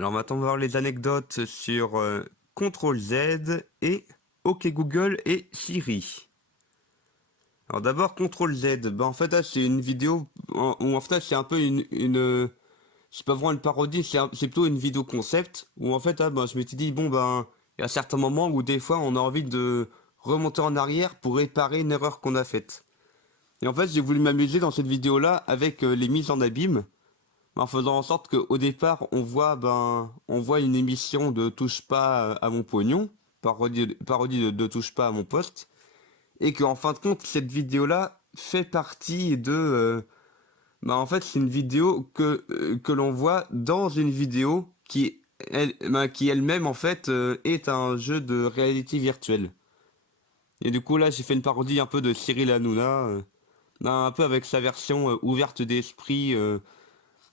Alors maintenant, on va voir les anecdotes sur CTRL-Z et OK Google et Siri. Alors d'abord, CTRL-Z. Ben, en fait, là, c'est une vidéo où en fait, c'est un peu c'est pas vraiment une parodie, c'est plutôt une vidéo concept où en fait, là, ben, je m'étais dit, bon, ben, il y a certains moments où des fois, on a envie de remonter en arrière pour réparer une erreur qu'on a faite. Et en fait, j'ai voulu m'amuser dans cette vidéo-là avec les mises en abîme, en faisant en sorte qu'au départ, on voit une émission de Touche pas à mon pognon, parodie de Touche pas à mon poste, et qu'en fin de compte, cette vidéo-là fait partie en fait, c'est une vidéo que l'on voit dans une vidéo qui elle-même, en fait, est un jeu de réalité virtuelle. Et du coup, là, j'ai fait une parodie un peu de Cyril Hanouna, un peu avec sa version ouverte d'esprit.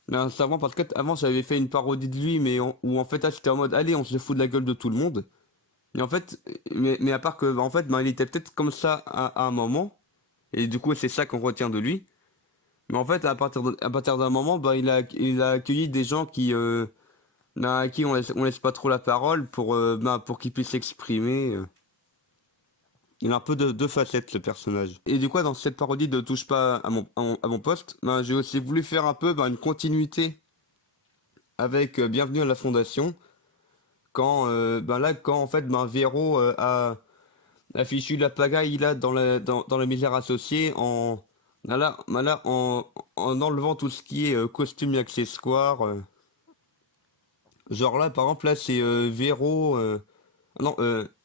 Ben, c'est vraiment parce que avant j'avais fait une parodie de lui, où en fait là c'était en mode allez on se fout de la gueule de tout le monde. Et en fait, mais à part que en fait ben, il était peut-être comme ça à un moment, et du coup c'est ça qu'on retient de lui. Mais en fait à partir d'un moment ben, il a accueilli des gens à qui on laisse pas trop la parole pour qu'ils puissent s'exprimer. Il a un peu de deux facettes ce personnage. Et du coup dans cette parodie de Touche pas à mon poste, ben, j'ai aussi voulu faire un peu ben, une continuité avec Bienvenue à la Fondation, quand en fait Véro a fichu la pagaille là dans la misère associée en enlevant tout ce qui est costume et accessoires. Genre là par exemple là c'est Véro non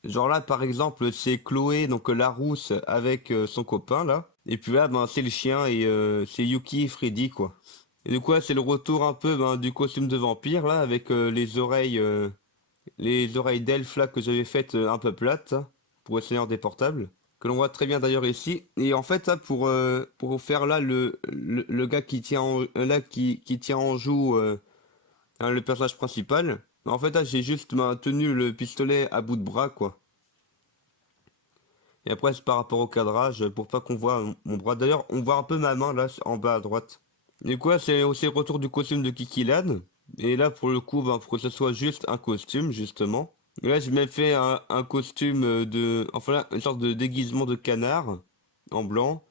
genre là par exemple c'est Chloé donc la rousse avec son copain là, et puis là ben c'est le chien et c'est Yuki et Freddy quoi. Et du coup là, c'est le retour un peu ben, du costume de vampire là avec les oreilles d'elfe là que j'avais faites un peu plates hein, pour le Seigneur des Portables, que l'on voit très bien d'ailleurs ici. Et en fait, pour faire là le gars qui tient qui tient en joue hein, le personnage principal, en fait là j'ai juste tenu le pistolet à bout de bras quoi. Et après c'est par rapport au cadrage pour pas qu'on voit mon bras. D'ailleurs on voit un peu ma main là en bas à droite. Du coup là, c'est aussi le retour du costume de Kiki Lan. Et là pour le coup ben, pour que ce soit juste un costume justement. Et là, j'ai même fait un costume enfin là, une sorte de déguisement de canard en blanc,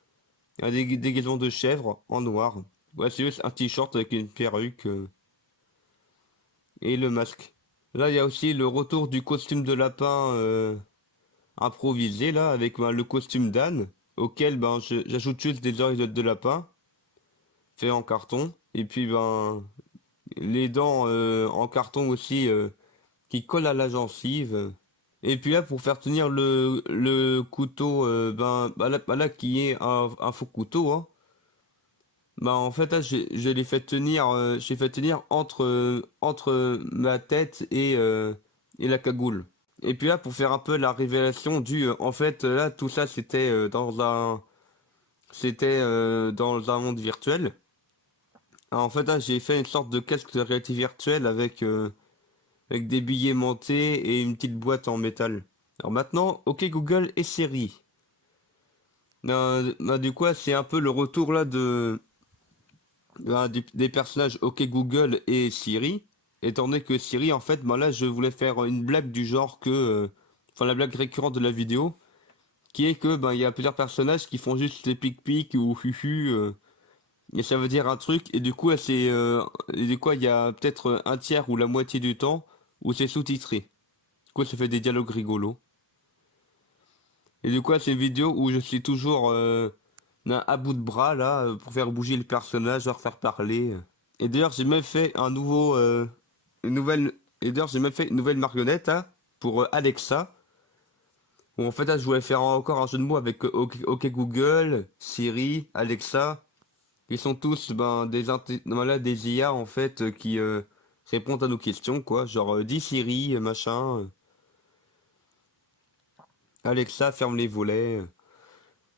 et un déguisement de chèvre en noir. Ouais, c'est juste un t-shirt avec une perruque et le masque. Là, il y a aussi le retour du costume de lapin improvisé là, avec ben, le costume d'âne, auquel ben j'ajoute juste des oreilles de lapin fait en carton, et puis ben les dents en carton aussi qui collent à la gencive. Et puis là, pour faire tenir le couteau, là, qui est un faux couteau, hein, bah en fait là, je l'ai fait tenir, j'ai fait tenir entre ma tête et la cagoule. Et puis là, pour faire un peu la révélation en fait, là, tout ça, c'était dans un monde virtuel. Alors, en fait, là, j'ai fait une sorte de casque de réalité virtuelle avec des billets montés et une petite boîte en métal. Alors maintenant, OK Google et Siri. Du coup, c'est un peu le retour là des personnages OK Google et Siri. Étant donné que Siri, en fait, ben là, je voulais faire une blague du genre enfin, la blague récurrente de la vidéo, qui est que, ben, il y a plusieurs personnages qui font juste des pic-pic ou huhu, et ça veut dire un truc, et du coup, et du coup, il y a peut-être un tiers ou la moitié du temps où c'est sous-titré. Du coup, ça fait des dialogues rigolos. Et du coup, c'est une vidéo où je suis toujours à bout de bras là pour faire bouger le personnage, leur faire parler. Et d'ailleurs, j'ai même fait une nouvelle, et d'ailleurs, j'ai même fait une nouvelle marionnette hein, pour Alexa. Où en fait, là, je voulais faire encore un jeu de mots avec OK Google, Siri, Alexa, qui sont tous des IA en fait qui répondent à nos questions quoi. Genre, dis Siri, machin. Alexa, ferme les volets.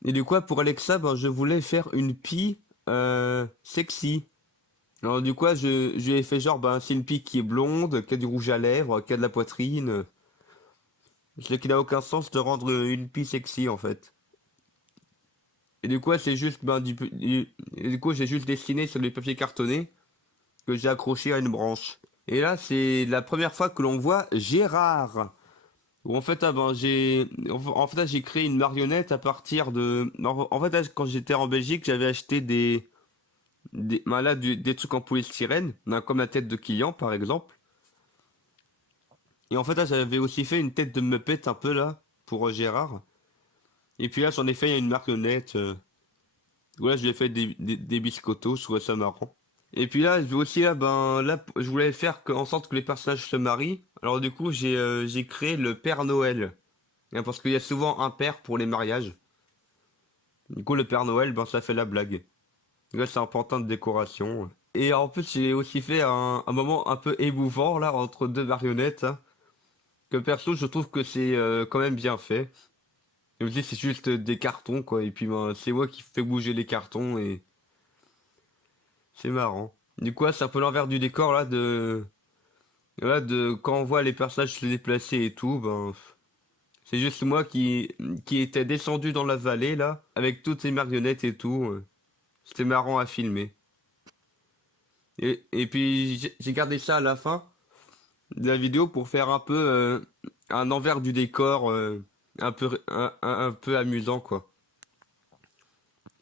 Et du coup, pour Alexa, ben, je voulais faire une pie sexy. Alors du coup, je lui ai fait genre, ben, c'est une pie qui est blonde, qui a du rouge à lèvres, qui a de la poitrine. Je sais qu'il n'a aucun sens de rendre une pie sexy, en fait. Et du coup, c'est juste, et du coup, j'ai juste dessiné sur les papiers cartonnés que j'ai accroché à une branche. Et là, c'est la première fois que l'on voit Gérard. Où en fait, en fait, là, j'ai créé une marionnette à partir de. En fait, là, quand j'étais en Belgique, j'avais acheté des trucs en polystyrène, comme la tête de client, par exemple. Et en fait, là, j'avais aussi fait une tête de Muppet un peu là pour Gérard. Et puis là, j'en ai fait une marionnette. Où là, je lui ai fait des biscottos, je trouvais ça marrant. Et puis là, je vais aussi là, je voulais faire en sorte que les personnages se marient. Alors du coup, j'ai créé le Père Noël. Parce qu'il y a souvent un père pour les mariages. Du coup, le Père Noël, ça fait la blague. Là, c'est un pantin de décoration. Et en plus, j'ai aussi fait un moment un peu émouvant là entre deux marionnettes, hein. Que perso, je trouve que c'est quand même bien fait. Et aussi, c'est juste des cartons quoi. Et puis c'est moi qui fais bouger les cartons et c'est marrant. Du coup, c'est un peu l'envers du décor là de quand on voit les personnages se déplacer et tout, c'est juste moi qui était descendu dans la vallée là avec toutes ces marionnettes et tout. C'était marrant à filmer. Et puis j'ai gardé ça à la fin de la vidéo pour faire un peu un envers du décor un peu amusant quoi.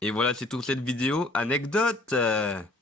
Et voilà, c'est tout cette vidéo anecdote.